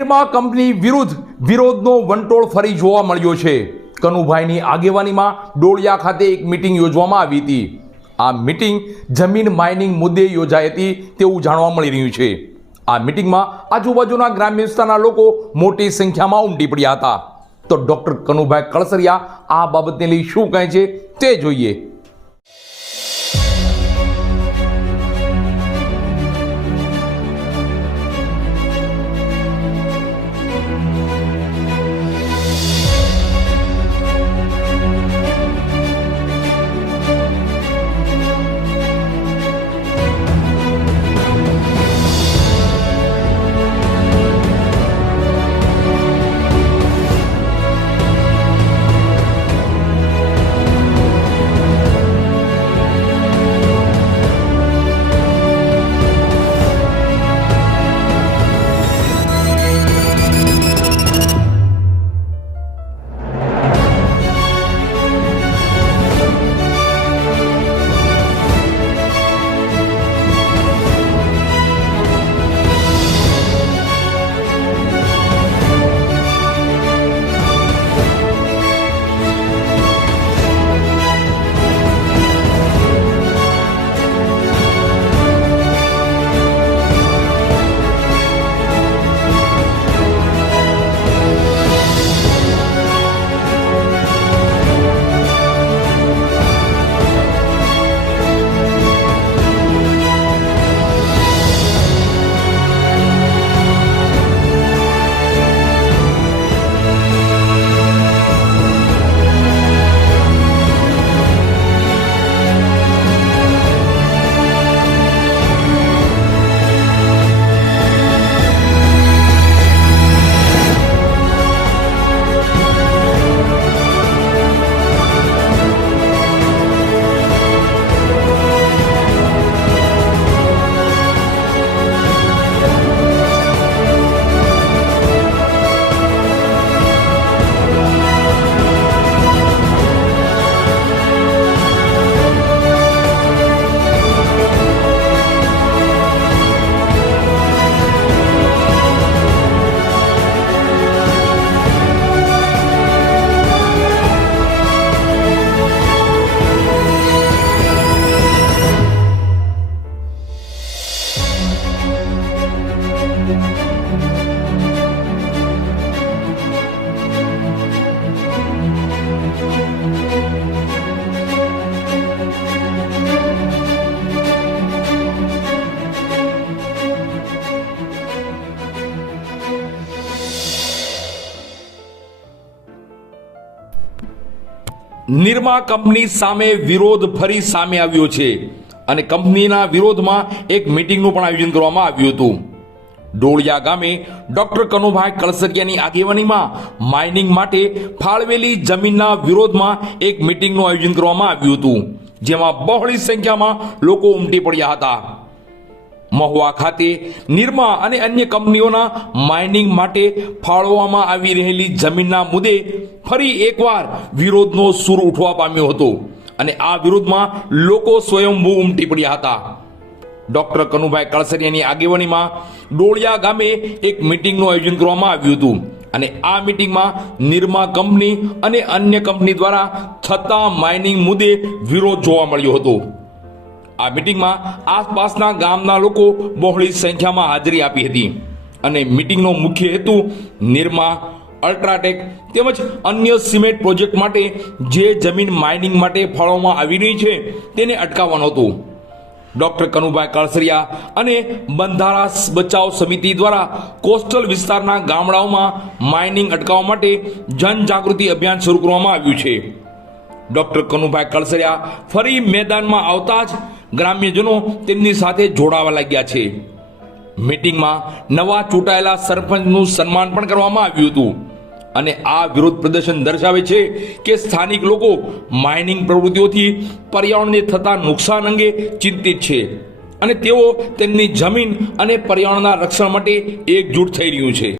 Nirma company વિરુદ્ધ વિરોધનો વંટોળ ફરી જોવા મળ્યો છે। કનુભાઈની આગેવાનીમાં ડોળિયા ખાતે એક મીટિંગ યોજવામાં આવી હતી। આ મીટિંગ જમીન માઇનિંગ મુદ્દે યોજાઈ હતી તેવું જાણવા મળી રહ્યું છે। આ મીટિંગમાં આજુબાજુના ગ્રામ્ય વિસ્તારના લોકો મોટી સંખ્યામાં ઉમટી પડ્યા હતા। તો ડોક્ટર કનુભાઈ કળસરિયા આ બાબતને લઈ શું કહે છે તે જોઈએ। નિર્મા કંપની સામે વિરોધ ફરી સામે આવ્યો છે અને કંપનીના વિરોધમાં એક મીટિંગનું પણ આયોજન કરવામાં આવ્યું હતું। ડોળિયા ગામે ડોક્ટર કનુભાઈ કળસરિયાની આગેવાનીમાં માઇનિંગ માટે ફાળવેલી જમીનના વિરોધમાં એક મીટિંગનું આયોજન કરવામાં આવ્યું હતું, જેમાં બહોળી સંખ્યામાં લોકો ઉમટી પડ્યા હતા। મહુવા ખાતે નિર્મા અને અન્ય કંપનીઓના માઇનિંગ માટે ફાળવવામાં આવી રહેલી જમીનના મુદ્દે ફરી એકવાર વિરોધનો સૂર ઉઠવા પામ્યો હતો અને આ વિરોધમાં લોકો સ્વયંભૂ ઉમટી પડ્યા હતા। ડોક્ટર કનુભાઈ કળસરિયાની આગેવાનીમાં ડોળિયા ગામે એક મીટિંગનું આયોજન કરવામાં આવ્યું હતું અને આ મીટિંગમાં નિર્મા કંપની અને અન્ય કંપની દ્વારા થતા માઇનિંગ મુદ્દે વિરોધ જોવા મળ્યો હતો। આ મીટિંગમાં આસપાસના ગામના લોકો બહોળી સંખ્યામાં હાજરી આપી હતી અને મીટિંગનો મુખ્ય હેતુ નિર્મા, અલ્ટ્રાટેક તેમજ અન્ય સિમેન્ટ પ્રોજેક્ટ માટે જે જમીન માઇનિંગ માટે ફાળવવામાં આવી રહી છે તેને અટકાવવાનો હતો। ડોક્ટર કનુભાઈ કળસરિયા અને બંધારા બચાવ સમિતિ દ્વારા કોસ્ટલ વિસ્તારના ગામડાઓમાં માઇનિંગ અટકાવવા માટે જનજાગૃતિ અભિયાન શરૂ કરવામાં આવ્યું છે। ડોક્ટર કનુભાઈ કળસરિયા ફરી મેદાનમાં આવતા જ ગ્રામ્યજનો તેમની સાથે જોડાવા લાગ્યા છે। મીટિંગમાં નવા ચૂંટાયેલા સરપંચનું સન્માન પણ કરવામાં આવ્યું હતું અને આ વિરોધ પ્રદર્શન દર્શાવે છે કે સ્થાનિક લોકો માઇનિંગ પ્રવૃત્તિઓથી પર્યાવરણને થતા નુકસાન અંગે ચિંતિત છે અને તેઓ તેમની જમીન અને પર્યાવરણના રક્ષણ માટે એકજૂટ થઈ રહ્યું છે।